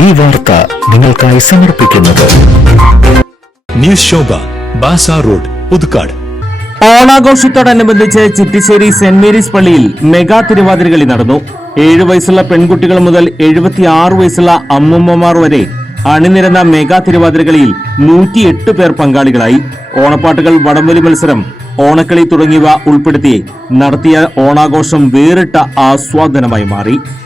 ഈ വാർത്ത നിങ്ങൾക്കായി സമർപ്പിക്കുന്നത്. ന്യൂസ് ശോഭ ബാസ റോഡ് പുതുക്കാട്. ഓണാഘോഷത്തോടനുബന്ധിച്ച് ചിറ്റിശ്ശേരി സെന്റ് മേരീസ് പള്ളിയിൽ മെഗാ തിരുവാതിരകളി നടന്നു. ഏഴു വയസ്സുള്ള പെൺകുട്ടികൾ മുതൽ എഴുപത്തിയാറ് വയസ്സുള്ള അമ്മുമ്മമാർ വരെ അണിനിരന്ന മെഗാ തിരുവാതിരകളിയിൽ നൂറ്റിയെട്ട് പേർ പങ്കാളികളായി. ഓണപ്പാട്ടുകൾ വടംവലി മത്സരം ഓണക്കളി തുടങ്ങിയവ ഉൾപ്പെടുത്തി നടത്തിയ ഓണാഘോഷം വേറിട്ട ആസ്വാദനമായി മാറി ും.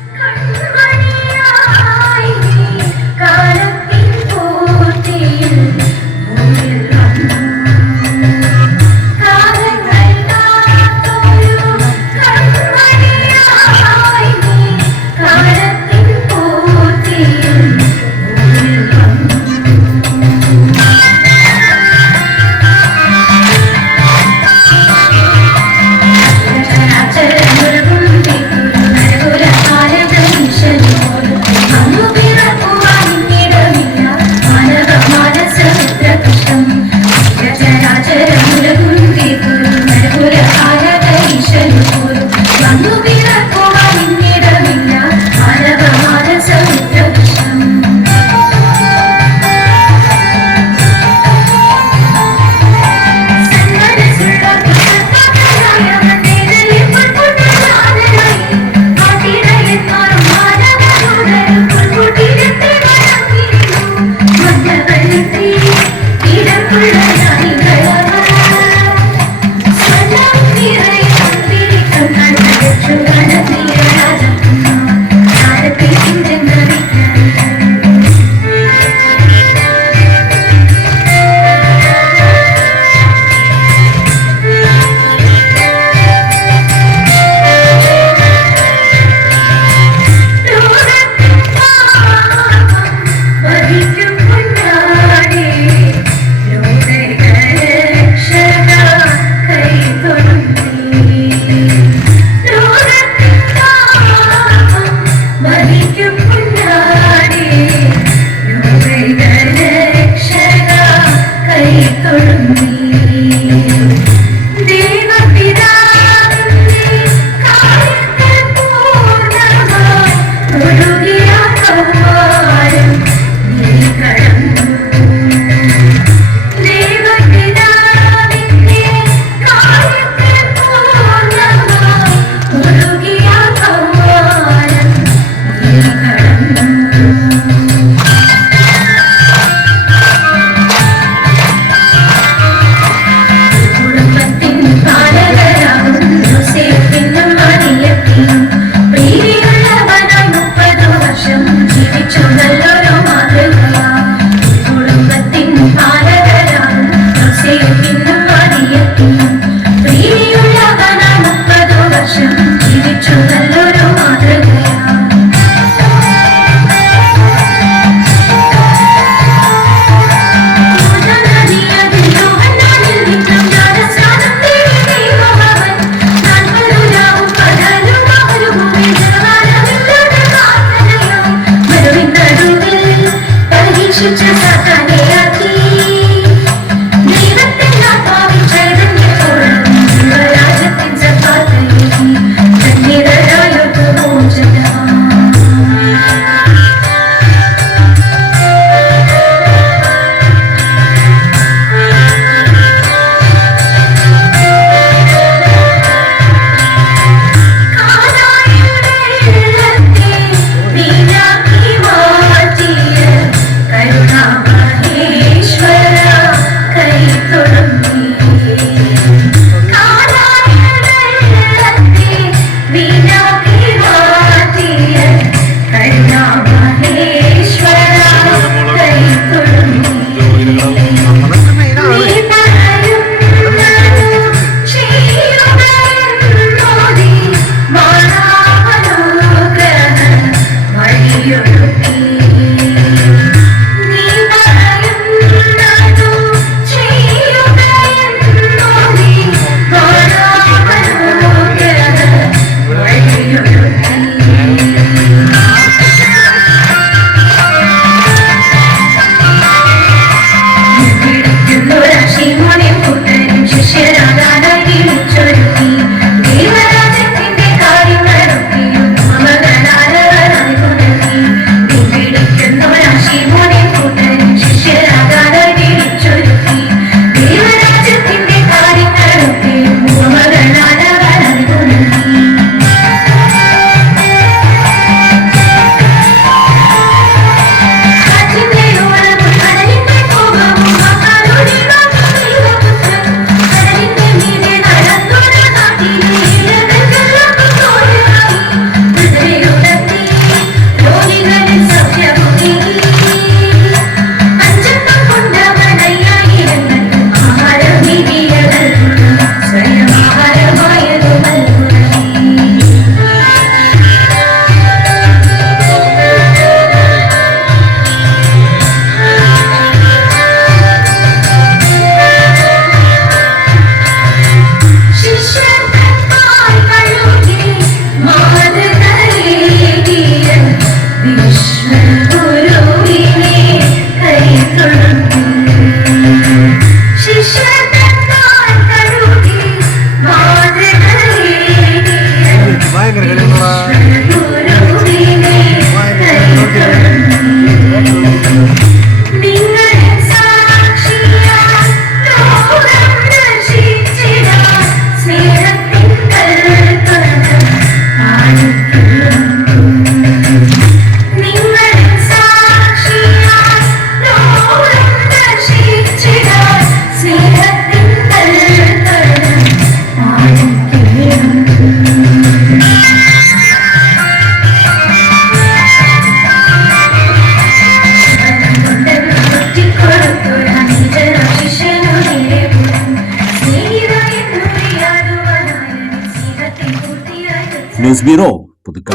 Bureau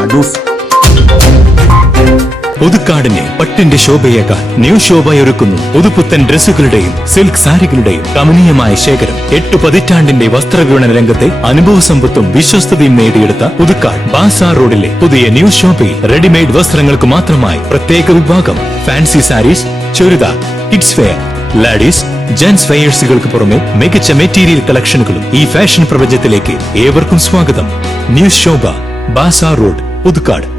news. പുതുക്കാടിനെ പട്ടിന്റെ ശോഭയേക്കാൾ ന്യൂ ശോഭ ഒരുക്കുന്നു. പുതുപുത്തൻ ഡ്രസ്സുകളുടെയും സിൽക്ക് സാരികളുടെയും കമനീയമായ ശേഖരം. എട്ട് പതിറ്റാണ്ടിന്റെ വസ്ത്രവിപണന രംഗത്തെ അനുഭവ സമ്പത്തും വിശ്വസ്തതയും നേടിയെടുത്ത പുതുക്കാട് ബാസാർ റോഡിലെ പുതിയ ന്യൂ ഷോപ്പയിൽ റെഡിമെയ്ഡ് വസ്ത്രങ്ങൾക്ക് മാത്രമായി പ്രത്യേക വിഭാഗം. Fancy sarees churidar kids wear ladies gents വെയേഴ്സുകൾക്ക് പുറമെ മികച്ച മെറ്റീരിയൽ കളക്ഷനുകളും ഈ ഫാഷൻ പ്രപഞ്ചത്തിലേക്ക് ഏവർക്കും സ്വാഗതം. New Shobha Bazar road Puthukkad.